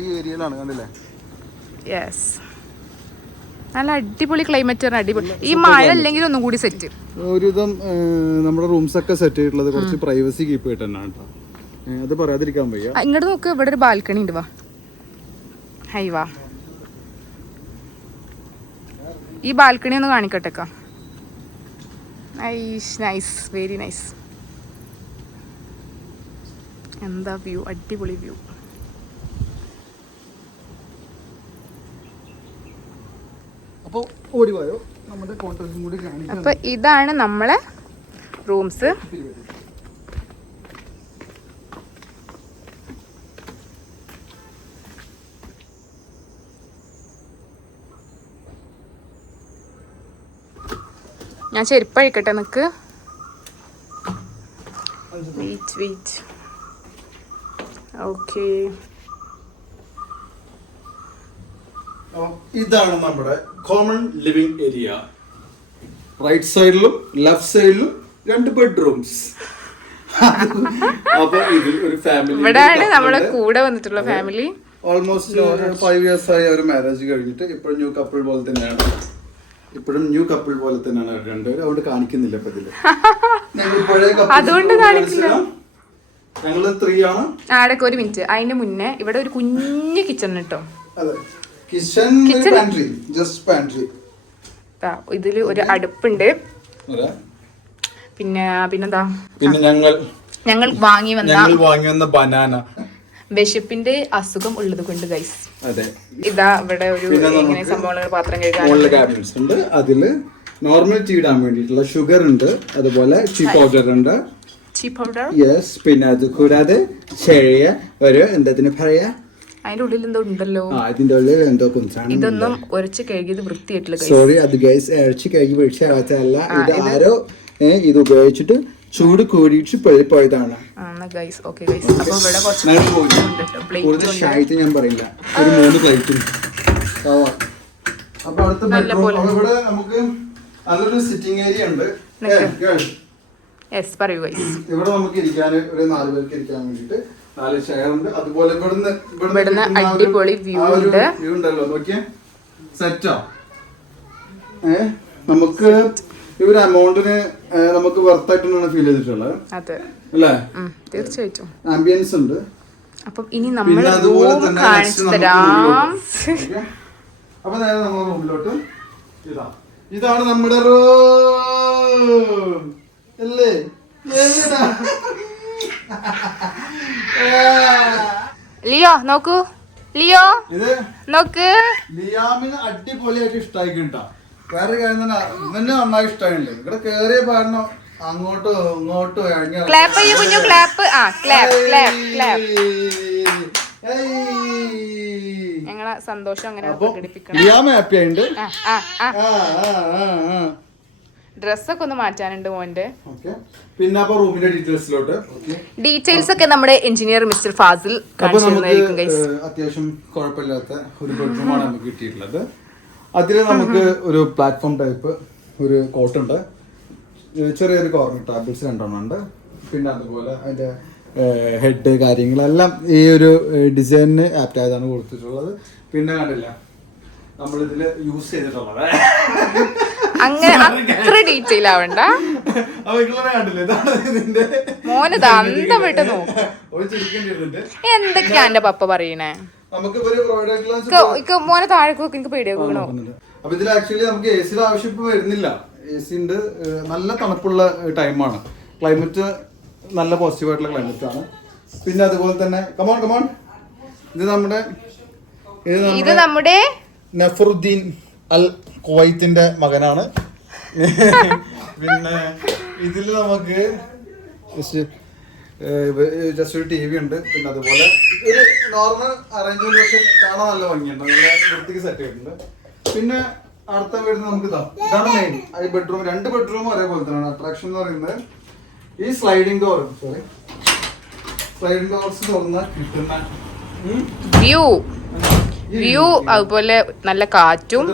ഈ ഏരിയയിലാണ് കണ്ടില്ലേ? യെസ് നല്ല അടിപൊളി ക്ലൈമറ്റ് ആണ് അടിപൊളി. ഈ മഴ അല്ലെങ്കിൽ ഒന്നും കൂടി സെറ്റ് ഒരുവിധം നമ്മുടെ റൂംസ് ഒക്കെ സെറ്റ് ചെയ്തിട്ടുള്ളത് കുറച്ച് പ്രൈവസി കീപ്പ് ചെയ്തിട്ട് തന്നെയാണ് അത് പറയാതിരിക്കാൻ വയ്യ. ഇങ്ങോട്ട് നോക്ക് ഇവിടെ ഒരു ബാൽക്കണി ഉണ്ട് വാ. ഹൈ വാ. ഈ ബാൽക്കണി ഒന്ന് കാണിക്കട്ടെ നൈസ് നൈസ് വെരി നൈസ് എന്താ വ്യൂ അടിപൊളി വ്യൂ അപ്പോൾ നമ്മുടെ കൂടി കാണിക്കാം അപ്പൊ ഇതാണ് നമ്മളെ റൂംസ് ഞാൻ ചെരുപ്പ് അഴിക്കട്ടെ നിക്ക് വെയിറ്റ് വെയിറ്റ് ഓക്കെ അപ്പം ഇതാണ് നമ്മുടെ കോമൺ ലിവിംഗ് ഏരിയ റൈറ്റ് സൈഡിലും ലെഫ്റ്റ് സൈഡിലും രണ്ട് ബെഡ്റൂംസ് അപ്പൊ ഇതിൽ ഒരു ഫാമിലി ഇവിടെയാണ് നമ്മുടെ കൂടെ വന്നിട്ടുള്ള ഫാമിലി ഓൾമോസ്റ്റ് ഫൈവ് ഇയേഴ്സ് ആയി അവർ മാരേജ് കഴിഞ്ഞിട്ട് ഇപ്പോഴും ന്യൂ കപ്പിൾ പോലെ തന്നെയാണ്. ഇപ്പോഴും ന്യൂ കപ്പിൾ പോലെ തന്നെയാണ് രണ്ടുപേരും. അതുകൊണ്ട് കാണിക്കുന്നില്ല ഇപ്പൊ ഇതിൽ. അതുകൊണ്ട് കാണിക്കില്ല. ഞങ്ങൾ ത്രീ ആണ്. ആടൊക്കെ ഒരു മിനിറ്റ് അതിന്റെ മുന്നേ ഇവിടെ ഒരു കുഞ്ഞു കിച്ചൺ കിട്ടും അതെ. കിച്ചൺ പാൻട്രി ജസ്റ്റ് പാൻട്രി ഇതിൽ ഒരു അടുപ്പുണ്ട്. പിന്നെ പിന്നെന്താ? പിന്നെ ഞങ്ങൾ. ഞങ്ങൾ വാങ്ങി വന്ന ഞങ്ങൾ വാങ്ങി വന്ന ബനാന വിശപ്പിന്റെ അസുഖം ഉള്ളത് കൊണ്ട് ഗൈസ് ഇതാ ഇവിടെ ഒരു സംഭവങ്ങൾ പാത്രം കഴുകാൻ അതിൽ നോർമൽ ടീ ഇടാൻ വേണ്ടിയിട്ടുള്ള ഷുഗർ ഉണ്ട്. അതുപോലെ ടീ പൗഡർ ഉണ്ട്. ചീ പൗഡർ യെസ് പിന്നെ അത് കൂടാതെ ചെറിയ ഒരു എന്തതിന് പറയാ? അതിന്റെ ഉള്ളിൽ എന്തോ ഉണ്ടല്ലോ. ആ ഉള്ളിൽ എന്തോ കുഞ്ചാണ് ഇതൊന്നും ഉരച്ച് കഴുകിയത് വൃത്തിയായിട്ടില്ല സോറി അത് ഗൈസ് ഇറച്ചി കഴുകി പിടിച്ചല്ല ഇത് ആരോ ഇത് ഉപയോഗിച്ചിട്ട് ചൂട് കൂടിയിട്ട് കുറച്ച് ഞാൻ പറയില്ല. ഒരു മൂന്ന് പ്ലേറ്റും അപ്പൊ അടുത്ത. ഇവിടെ നമുക്ക് നല്ലൊരു സിറ്റിംഗ് ഏരിയ ഉണ്ട്. ഇവിടെ നമുക്ക് ഇരിക്കാൻ ഒരു നാല് പേർക്ക് ഇരിക്കാൻ വേണ്ടിട്ട് നാല് ചെയർ അതുപോലെ ഇവിടുന്ന് ഇവിടുന്ന് അടിപൊളി വ്യൂ ഉണ്ട്. view ഉണ്ടല്ലോ. നോക്കിയേ. സെറ്റാ ഏ? നമുക്ക് ഈ ഒരു എമൗണ്ടിന് നമുക്ക് വർത്ത് ആയിട്ടാണ് ഫീൽ ചെയ്തിട്ടുള്ളത്. അല്ലേ? തീർച്ചയായിട്ടും. ആംബിയൻസ് ഉണ്ട്. അപ്പം ഇനി നമ്മൾ അതുപോലെ റൂം തന്നെ കാണിച്ചു തരാം. അപ്പൊ നേരെ നമ്മുടെ റൂമിലോട്ട് ഇതാ. ഇതാണ് നമ്മുടെ റൂം അല്ലേ? ലിയോ നോക്കൂ. ലിയോ നോക്ക്. ലിയാമിന് അടിപൊളിയായിട്ട് ഇഷ്ടമായി കേട്ടാ വേറെ കാര്യം തന്നെ ഇവന് നന്നായി ഇഷ്ടമായില്ലേ ഇവിടെ കേറിയ പാടണം അങ്ങോട്ടോ ഇങ്ങോട്ടോ ക്ലാപ്പ് ചെയ്യൂ കുഞ്ഞു ക്ലാപ്പ് ആ ക്ലാപ്പ് ക്ലാപ്പ് ക്ലാപ്പ് ഞങ്ങളെ സന്തോഷം അങ്ങനെ പ്രകടിപ്പിക്കണം. ലിയാമ ഹാപ്പി ആയിട്ടുണ്ട്. ആ ആ ആ. ഡ്രസ്സൊക്കെ ഒന്ന് മാറ്റാനുണ്ട് മോന്റെ ഓക്കെ. പിന്നെ അപ്പൊ റൂമിന്റെ ഡീറ്റെയിൽസിലോട്ട്. ഓക്കെ. ഡീറ്റെയിൽസ് ഒക്കെ നമ്മുടെ എഞ്ചിനീയർ മിസ്റ്റർ ഫാസിൽ അത്യാവശ്യം കുഴപ്പമില്ലാത്ത ഒരു ബെഡ്റൂമാണ് നമുക്ക് കിട്ടിയിട്ടുള്ളത്. അതിൽ നമുക്ക് ഒരു പ്ലാറ്റ്ഫോം ടൈപ്പ് ഒരു കോട്ട് ഉണ്ട് ചെറിയൊരു കോർണർ ടാബ്ലറ്റ്സ് രണ്ടെണ്ണം ഉണ്ട്. പിന്നെ അതുപോലെ അതിന്റെ ഹെഡ് കാര്യങ്ങളെല്ലാം ഈ ഒരു ഡിസൈനിന് ആപ്റ്റ് ആയതാണ് കൊടുത്തിട്ടുള്ളത്. പിന്നെ കണ്ടില്ല? നമ്മളിതിൽ യൂസ് ചെയ്തിട്ടുള്ളത്. അങ്ങനെ അത്ര ഡീറ്റെയിൽ ആവണ്ട. മോനത് ദന്തം വിട്ട് നോക്കും. എന്തൊക്കെയാ എന്റെ പപ്പ പറയണേ? മോനെ താഴെ നോക്ക് എനിക്ക് പേടിയാക്കണോ അപ്പൊ ഇതിൽ ആക്ച്വലി നമുക്ക് എ സിയുടെ ആവശ്യം ഇപ്പൊ വരുന്നില്ല. എ സി ഉണ്ട് നല്ല തണുപ്പുള്ള ടൈമാണ് ക്ലൈമറ്റ് നല്ല പോസിറ്റീവ് ആയിട്ടുള്ള ക്ലൈമറ്റ് ആണ്. പിന്നെ അതുപോലെ തന്നെ കമോൺ കമോൺ ഇത് നമ്മുടെ ഇത് നമ്മുടെ നഫറുദ്ദീൻ അൽ കുവൈത്തിന്റെ മകനാണ്. പിന്നെ ഇതിൽ നമുക്ക് ജസ്റ്റ് ഒരു ടി വി ഉണ്ട്. പിന്നെ അതുപോലെ ഒരു നോർമൽ അറേഞ്ച്മെന്റ് പക്ഷെ കാണാൻ നല്ല ഭംഗിയുണ്ട്. നല്ല വൃത്തിക്ക് സെറ്റ് ചെയ്തിട്ടുണ്ട്. പിന്നെ അടുത്ത വരുന്നത് നമുക്ക് ഇതാ ഇതാണ് മെയിൻ ഈ ബെഡ്റൂം രണ്ട് ബെഡ്റൂമും ഒരേപോലെ തന്നെയാണ്. അട്രാക്ഷൻ എന്ന് പറയുന്നത് ഈ sliding door sorry sliding doors തുറന്ന കിട്ടുന്ന വ്യൂ വ്യൂ അതുപോലെ നല്ല കാറ്റും.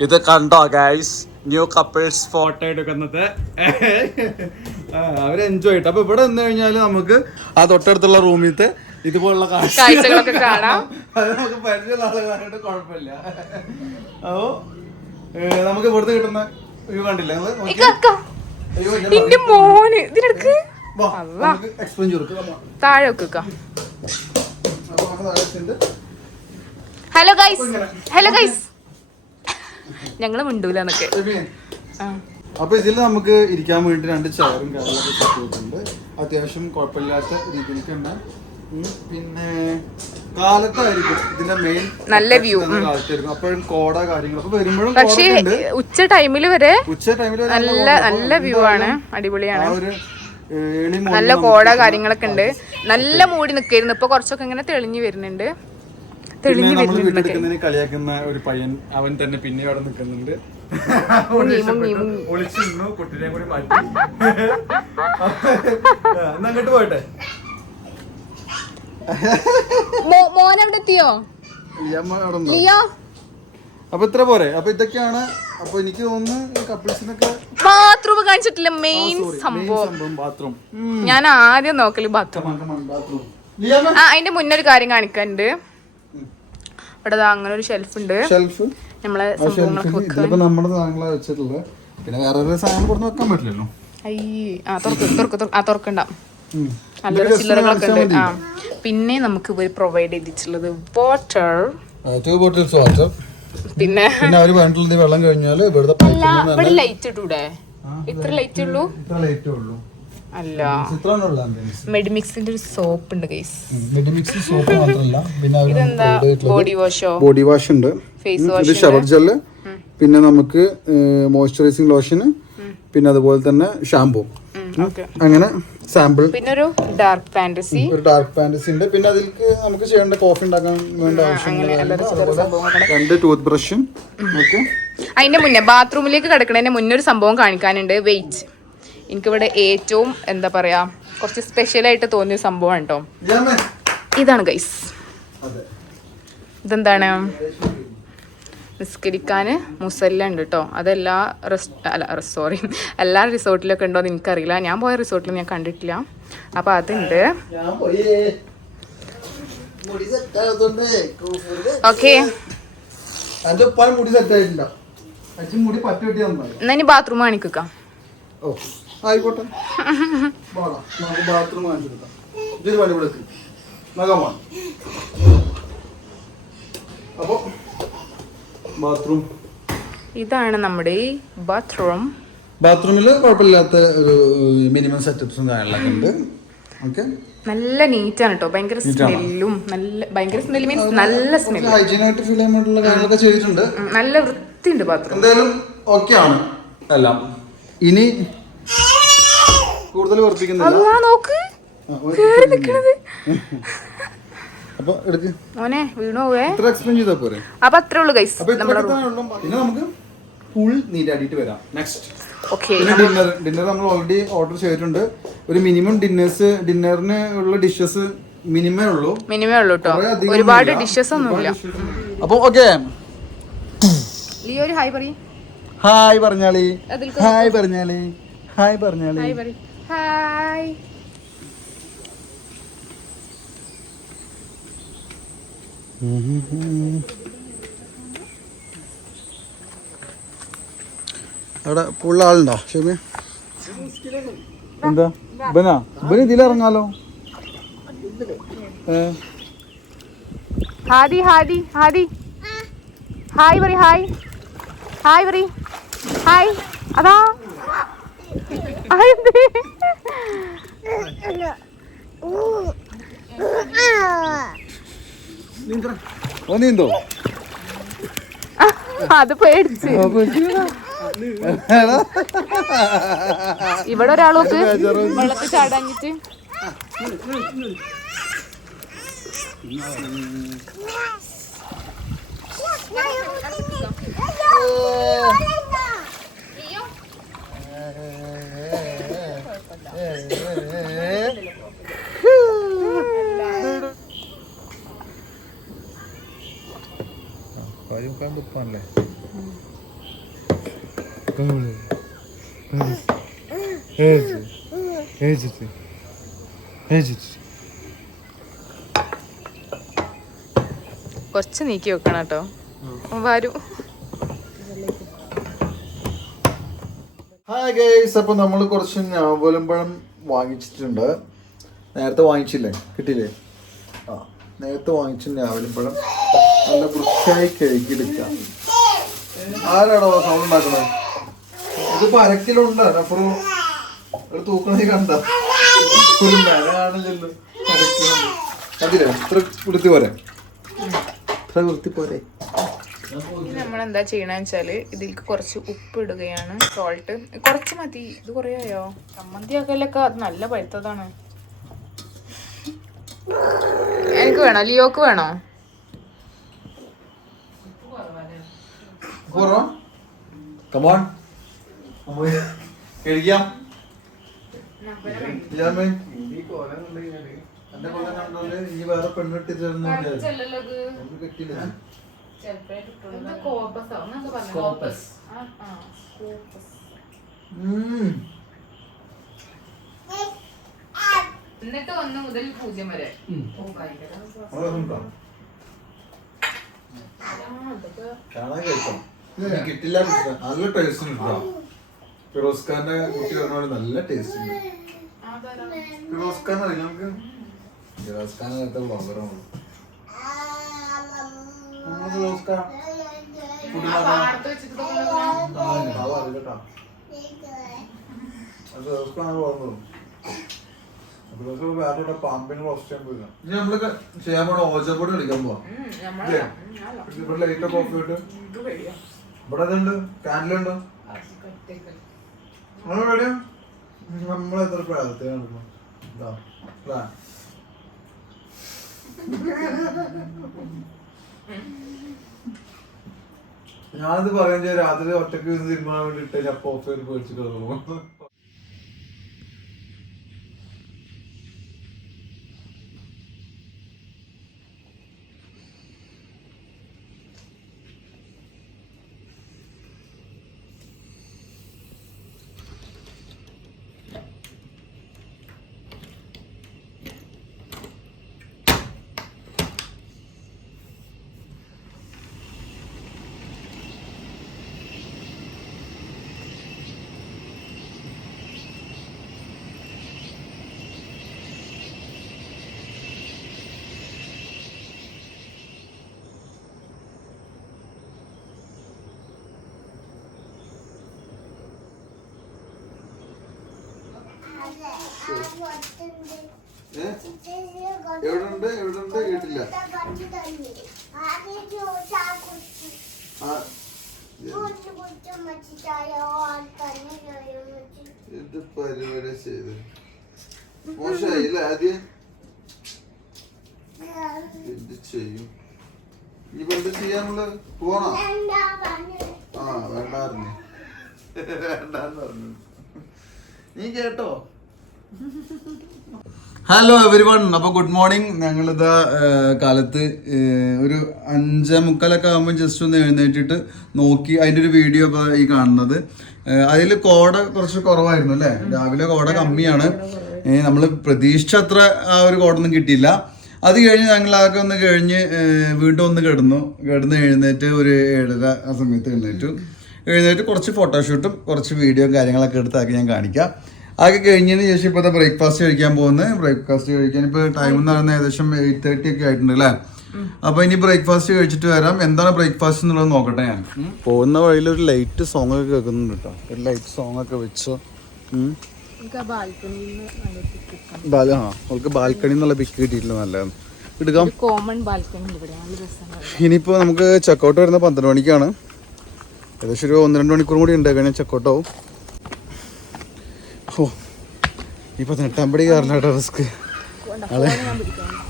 ഇത് കണ്ടോ ഗൈസ് ന്യൂ കപ്പിൾസ് ഫോട്ടോ എടുക്കുന്നത് അവർ എൻജോയ് ചെയ്തിട്ട് അപ്പൊ ഇവിടെ നിന്ന് കഴിഞ്ഞാൽ നമുക്ക് ആ തൊട്ടടുത്തുള്ള റൂമിലത്തെ ഇതുപോലുള്ള കാഴ്ച കാഴ്ചകളൊക്കെ കാണാം. അത് നമുക്ക് പരിചയമുള്ള ആളുകളായിട്ട് കുഴപ്പമില്ല. അപ്പോ നമുക്ക് ഇവിടുന്ന് കിട്ടുന്ന വ്യൂ കണ്ടില്ല മോന് ഇതിനെടുക്ക്. ചെയ്ത്. താഴെ ഹലോ ഗൈസ് ഹലോ ഗൈസ് ഞങ്ങൾ മിണ്ടൂല എന്നൊക്കെ. ഷെബിയെ, അപ്പൊ ഇതിൽ നമുക്ക് ഇരിക്കാൻ വേണ്ടി രണ്ട് ചെയറും കാര്യങ്ങളൊക്കെ സെറ്റ് ചെയ്തിട്ടുണ്ട്. അത്യാവശ്യം കുഴപ്പമില്ലാത്ത രീതിയിലേക്ക് തന്നെ. ഉം, പിന്നെ കാലത്തായിരിക്കും ഇതിന്റെ മെയിൻ നല്ല വ്യൂ കാലത്തായിരിക്കും. അപ്പോഴും കോട കാര്യങ്ങൾ അപ്പൊ വരുമ്പോഴും പക്ഷേ ഉച്ച ടൈമിൽ വരെ ഉച്ച ടൈമിൽ നല്ല നല്ല വ്യൂ ആണ്. അടിപൊളിയാണ്. നല്ല കോട കാര്യങ്ങളൊക്കെ ഉണ്ട്. നല്ല മൂടി നിക്കായിരുന്നു ഇപ്പൊ കുറച്ചൊക്കെ ഇങ്ങനെ തെളിഞ്ഞു വരുന്നുണ്ട്. തെളിഞ്ഞു വരുന്നുണ്ട്. കളിയാക്കുന്ന ഒരു പയ്യൻ അവൻ തന്നെ പിന്നെ അവിടെ നിൽക്കുന്നുണ്ട്. കുട്ടിനെ കൂടി മാറ്റി. ആ, എന്നാ അങ്ങോട്ട് പോട്ടെ മോൻ എവിടെ എത്തിയോ? ലിയമ്മ അവിടെ ലിയോ? അപ്പൊ ഇത്ര പോരെ. അപ്പൊ ഇതൊക്കെയാണ്. അപ്പൊ എനിക്ക് തോന്നുന്നു കപ്പിൾസിനൊക്കെ ബാത്റൂം കാണിച്ചിട്ടില്ല. മെയിൻ സംഭവം. സംഭവം ബാത്റൂം ഞാൻ ആദ്യം നോക്കൽ ബാത്റൂം അതിന്റെ മുന്നൊരു കാര്യം കാണിക്കാനുണ്ട്. ഇവിടെ അങ്ങനെ ഒരു ഷെൽഫ് ഉണ്ട്. ഷെൽഫ് നമ്മളെ ഷെൽഫിൽ നമ്മുടെ പിന്നെ വേറെ സാധനം കൊടുത്ത് വെക്കാൻ പറ്റില്ലല്ലോ. അയ്യേ ആ തുറക്ക് തുറക്ക് തുറക്ക്. ആ. നല്ലൊരു ചില്ലറകളൊക്കെ ഉണ്ട്. ആ. പിന്നെ നമുക്ക് ഇവർ പ്രൊവൈഡ് ചെയ്തിട്ടുള്ളത് വാട്ടർ ടു ബോട്ടിൽസ് വാട്ടർ പിന്നെ പിന്നെ അവർ പറഞ്ഞിട്ടുള്ളത് വെള്ളം കഴിഞ്ഞാൽ ഇവിടുത്തെ ഇവിടെ ലൈറ്റ് ഇട്ടൂടെ ഇത്ര ലൈറ്റ് ഉള്ളൂ? ഇത്ര ലൈറ്റ് ഉള്ളൂ. അല്ല. മെഡിമിക്സിന്റെ ഒരു സോപ്പ് ഉണ്ട് ഗൈസ് മെഡിമിക്സ് സോപ്പ് മാത്രമല്ല. പിന്നെ ഇതെന്താ? ബോഡി വാഷോ ബോഡി വാഷ് ഉണ്ട്. ഫേസ് വാഷ് ഇത് ഷവർ ജെല്ല് പിന്നെ നമുക്ക് മോയ്സ്ചറൈസിങ് ലോഷന് പിന്നെ അതുപോലെ തന്നെ ഷാമ്പൂ ഓക്കെ അങ്ങനെ സാമ്പിൾ പിന്നെ ഒരു ഡാർക്ക് ഫാന്റസി ഒരു ഡാർക്ക് ഫാന്റസി ഉണ്ട്. പിന്നെ അതിലേക്ക് നമുക്ക് ചെയ്യേണ്ട കോഫി ഉണ്ടാക്കാൻ വേണ്ട രണ്ട് ടൂത്ത് ബ്രഷും അതിന്റെ മുന്നേ ബാത്റൂമിലേക്ക് കിടക്കുന്നതിന്റെ മുന്നേ ഒരു സംഭവം കാണിക്കാനുണ്ട്. വെയിറ്റ് എനിക്കിവിടെ ഏറ്റവും എന്താ പറയാ കുറച്ച് സ്പെഷ്യൽ ആയിട്ട് തോന്നിയ സംഭവമാണ് കേട്ടോ ഇതാണ് ഗൈസ് ഇതെന്താണ്? നിസ്കരിക്കാൻ മുസല്ല ഉണ്ട് കേട്ടോ അതെല്ലാ റെസ്റ്റ് അല്ല സോറി എല്ലാ റിസോർട്ടിലൊക്കെ ഉണ്ടോ എന്ന് എനിക്കറിയില്ല. ഞാൻ പോയ റിസോർട്ടിൽ ഞാൻ കണ്ടിട്ടില്ല. അപ്പോൾ അതുണ്ട്. ഓക്കെ എന്നാ ഇനി ബാത്റൂം കാണിക്കാം ഓ. ആയിക്കോട്ടെ. വാടാ, നമുക്ക് ബാത്റൂം കാണിച്ചു കൊടുക്കാം ഇതൊരു പണി വിളിക്ക് നഖമാണ് അപ്പൊ ബാത്റൂം ഇതാണ് നമ്മുടെ ബാത്റൂം ബാത്റൂമിൽ കുഴപ്പമില്ലാത്ത ഒരു മിനിമം സെറ്റപ്സും കാര്യങ്ങളൊക്കെ ഉണ്ട്. ഓക്കെ നല്ല നീറ്റാണ് കേട്ടോ ഭയങ്കര സ്മെല്ലും നല്ല ഭയങ്കര സ്മെല്ല് മീൻസ് നല്ല സ്മെൽ ഹൈജീൻ ആയിട്ട് ഫീൽ ചെയ്യാൻ വേണ്ടിയുള്ള കാര്യങ്ങളൊക്കെ ചെയ്തിട്ടുണ്ട്. നല്ല വൃത്തിയുണ്ട് ബാത്റൂം എന്തായാലും ഓക്കെ ആണ്. എല്ലാം. ഇനി കൂടുതൽ വർദ്ധിക്കുന്നില്ല അല്ലാ നോക്ക്. കേറി നിക്കണത്. അപ്പൊ എടുക്ക്. മോനെ വീണു പോവേ. ഇത്ര എക്സ്പ്ലെയിൻ ചെയ്താൽ പോരെ? അപ്പൊ അത്രേ ഉള്ളൂ ഗൈസ് അപ്പൊ ഇത്രയൊക്കെ പിന്നെ നമുക്ക് ഫുൾ വരാം. നെക്സ്റ്റ് ഓക്കെ ഡിന്നർ ഡിന്നർ നമ്മൾ ഓൾറെഡി ഓർഡർ ചെയ്തിട്ടുണ്ട്. ഒരു മിനിമം ഡിന്നേഴ്സ് ഡിന്നറിന് ഉള്ള ഡിഷസ് മിനിമേ ഉള്ളൂ. മിനിമേ ഉള്ളൂ കേട്ടോ ഒരുപാട്. ഡിഷസ് ഒന്നുമില്ല. അപ്പൊ ഓക്കെ ലിയോ ഒരു ഹായ് പറയും. ഹായ് പറഞ്ഞാളി. ഹായ് പറഞ്ഞാളി. ഹായ് പറഞ്ഞാളി. ഹായ് അവിടെ ഫുൾ ആളുണ്ടോ ഷമി? എന്താ? ബന? ബന ഇതിലിറങ്ങാലോ ഹാദി ഹാദി ഹാദി ഹായ് പറ ഹായ് ഹായ്. പറ ഹായ്. അതാ. ഹായ് നീന്തോ അത് പേടിച്ച് ഇവിടെ ഒരാളോക്ക് വെള്ളത്തിൽ ചാടാഞ്ഞിട്ട് ഓ മുക്കാൻ തുപ്പാണല്ലേ കുറച്ച് നീക്കി വെക്കണം കേട്ടോ. വരൂ. ഹായ് ഗൈസ് അപ്പോൾ നമ്മൾ കുറച്ച് ഞാവലമ്പഴം വാങ്ങിച്ചിട്ടുണ്ട്. നേരത്തെ വാങ്ങിച്ചില്ലേ? കിട്ടിയില്ലേ? ആ നേരത്തെ വാങ്ങിച്ച ഞാവലമ്പഴം നല്ല വൃത്തിയായി കഴുകിയെടുക്കാം ആരാടോ സൗണ്ട് ഉണ്ടാക്കുന്നത് ഇതിപ്പോ അരക്കിലുണ്ട് കിലോ ഉണ്ടാണ് അപ്പുറം ഒരു തൂക്കണേ കണ്ട? ഒരു വൃത്തി പോരെ? ഇത്ര നമ്മൾ എന്താ ചെയ്യണമെന്ന് വെച്ചാൽ ഇതിലേക്ക് കുറച്ച് ഉപ്പ് ഇടുകയാണ് സോൾട്ട് കുറച്ച് മതി. ഇത് കുറേ ആയോ? ചമ്മന്തി ആക്കലൊക്കെ അത് നല്ല പഴുത്തതാണ്. എനിക്ക് വേണോ? ലിയോക്ക് വേണോ? കുറവാ കമോൺ കഴിക്കാം എന്റെ കൊല്ലം കണ്ടോണ്ട് ഈ വേറെ പെണ്ണിട്ടിരുന്നു കിട്ടിയില്ല. എന്നിട്ട് ഒന്ന് മുതൽ പൂജ്യം വരെ? കാണാൻ കഴിക്കാം കിട്ടില്ല നല്ല ടേസ്റ്റ് ഉണ്ട് കേട്ടോ ഫിറോസ് ഖാന്റെ കുട്ടി പറഞ്ഞ പോലെ നല്ല ടേസ്റ്റ് ഉണ്ട്. ഫിറോസ് ഖാൻ അറിയില്ല നമുക്ക് ഫിറോസ് ഖാൻ നേരത്തെ ബ്ലോഗറാണ് നമ്മൾ ഫിറോസ് ഖാൻ ഫുഡ് വേറെ പാമ്പിന് റോസ്റ്റ് ചെയ്യാൻ പോയില്ല. ഇനി നമ്മൾ ചെയ്യാൻ പോണ ഓജപ്പൊടി കളിക്കാൻ പോവാം. ലൈറ്റ് ഒക്കെ ഓഫ് ചെയ്തിട്ട് ഇവിടെ അതുണ്ട് കാൻഡിലുണ്ടോ നമ്മൾ നമ്മളെ എത്ര പ്ലാൻ ഞാനത് പറയാൻ ചെയ്യാൻ രാത്രി ഒറ്റയ്ക്ക് തീരുമാനം വേണ്ടിട്ട് അപ്പൊ ഓഫ് ചെയ്ത് പേടിച്ചിട്ട് പോകും എവിടെ ഉണ്ട് എവിടെ ഉണ്ട് കേട്ടില്ല ഇത് പരിപാടി ചെയ്ത്? മോശമായില്ല ആദ്യം? എന്ത് ചെയ്യും? ഇനിയിപ്പോ എന്ത് ചെയ്യാനുള്ള? പോണോ? ആ വേണ്ടായിരുന്നു വേണ്ടാന്ന് നീ കേട്ടോ? ഹലോ എവരി വൺ അപ്പോൾ ഗുഡ് മോർണിംഗ് ഞങ്ങളിതാ കാലത്ത് ഒരു അഞ്ചേ മുക്കാലൊക്കെ ആകുമ്പോൾ ജസ്റ്റ് ഒന്ന് എഴുന്നേറ്റിട്ട് നോക്കി അതിന്റെ ഒരു വീഡിയോ ഇപ്പോൾ ഈ കാണുന്നത്. അതിൽ കോട കുറച്ച് കുറവായിരുന്നു അല്ലേ? രാവിലെ കോട കമ്മിയാണ്. നമ്മൾ പ്രതീക്ഷിച്ച അത്ര ആ ഒരു കോടൊന്നും കിട്ടിയില്ല. അത് കഴിഞ്ഞ് ഞങ്ങൾ ആകെ ഒന്ന് കഴിഞ്ഞ് വീണ്ടും ഒന്ന് കിടന്നു. കിടന്ന് എഴുന്നേറ്റ് ഒരു ഏഴര ആ സമയത്ത് എഴുന്നേറ്റു. എഴുന്നേറ്റ് കുറച്ച് ഫോട്ടോഷൂട്ടും കുറച്ച് വീഡിയോയും കാര്യങ്ങളൊക്കെ എടുത്താക്കി ഞാൻ കാണിക്കാം. അതൊക്കെ കഴിഞ്ഞതിന് ശേഷം ഇപ്പോഴത്തെ ബ്രേക്ക്ഫാസ്റ്റ് കഴിക്കാൻ പോകുന്നത് ബ്രേക്ക്ഫാസ്റ്റ് കഴിക്കാൻ ഇപ്പോൾ ടൈം എന്ന് പറയുന്നത് ഏകദേശം എയ്റ്റ് തേർട്ടി ഒക്കെ ആയിട്ടുണ്ട് അല്ലേ? അപ്പോൾ ഇനി ബ്രേക്ക്ഫാസ്റ്റ് കഴിച്ചിട്ട് വരാം. എന്താണ് ബ്രേക്ക്ഫാസ്റ്റ് എന്നുള്ളത് നോക്കട്ടെ ഞാൻ. പോകുന്ന വഴിയിൽ ഒരു ലൈറ്റ് സോങ് ഒക്കെ കേൾക്കുന്നുണ്ട് കേട്ടോ ഒരു ലൈറ്റ് സോങ് ഒക്കെ വെച്ച്. ബാല ആ അവൾക്ക് ബാൽക്കണി എന്നുള്ള പിക്ക് കിട്ടിയിട്ടില്ല നല്ലതാണ്. എടുക്കാം. കോമൺ ബാൽക്കണി ഇനിയിപ്പോൾ നമുക്ക് ചെക്കൗട്ട് വരുന്ന പന്ത്രണ്ട് മണിക്കാണ്. ഏകദേശം ഒരു ഒന്ന് രണ്ട് മണിക്കൂർ കൂടി ഉണ്ട്. കഴിഞ്ഞാൽ ചെക്കൗട്ട് ആവും ഓ ഇപ്പൊ നെട്ടാമ്പടി കാരണം റിസ്ക് അതെ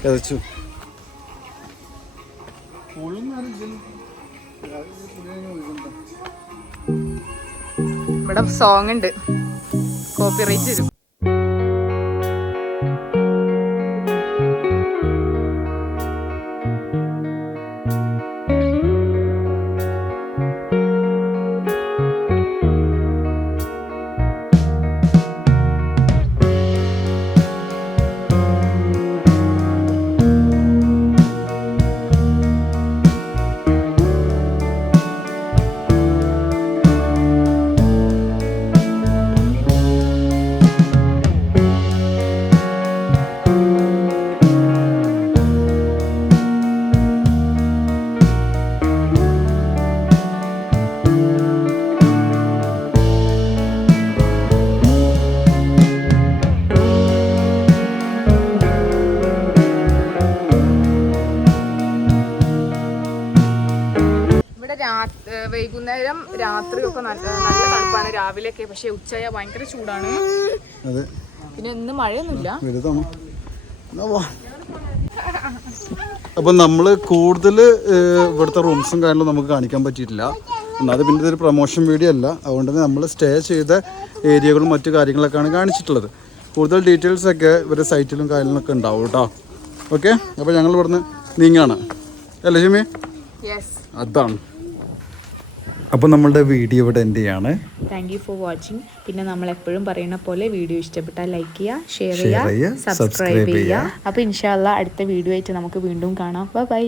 കതച്ചു. ഇവിടെ സോങ് ഉണ്ട്. കോപ്പി കോപ്പിറൈറ്റ് വരും രാത്രിയൊക്കെ നല്ല നല്ല തണുപ്പാണ്. രാവിലെയൊക്കെ പക്ഷെ ഉച്ചയായ ഭയങ്കര ചൂടാണ്. പിന്നെ ഇന്ന് മഴയൊന്നുമില്ല. അപ്പൊ നമ്മൾ കൂടുതൽ ഇവിടുത്തെ റൂംസും കാര്യങ്ങളും നമുക്ക് കാണിക്കാൻ പറ്റിയിട്ടില്ല. ഒന്നാമത് പിന്നെ ഇതൊരു പ്രൊമോഷൻ വീഡിയോ അല്ല. അതുകൊണ്ട് തന്നെ നമ്മൾ സ്റ്റേ ചെയ്ത ഏരിയകളും മറ്റു കാര്യങ്ങളൊക്കെയാണ് കാണിച്ചിട്ടുള്ളത്. കൂടുതൽ ഡീറ്റെയിൽസ് ഒക്കെ ഇവരുടെ സൈറ്റിലും കാര്യങ്ങളൊക്കെ ഉണ്ടാവും കേട്ടോ. ഓക്കെ അപ്പോൾ ഞങ്ങൾ ഇവിടുന്ന് നീങ്ങാണ്. അല്ലേ ജിമ്മി അതാണ്. അപ്പോൾ നമ്മളുടെ വീഡിയോ ഇവിടെ എന്റെ ആണ് താങ്ക് യു ഫോർ വാച്ചിങ് പിന്നെ നമ്മൾ എപ്പോഴും പറയുന്ന പോലെ വീഡിയോ ഇഷ്ടപ്പെട്ടാൽ ലൈക്ക് ചെയ്യുക ഷെയർ ചെയ്യുക, സബ്സ്ക്രൈബ് ചെയ്യുക. ചെയ്യുക. അപ്പോൾ ഇൻഷാല്ല അടുത്ത വീഡിയോ ആയിട്ട് നമുക്ക് വീണ്ടും കാണാം. ബൈ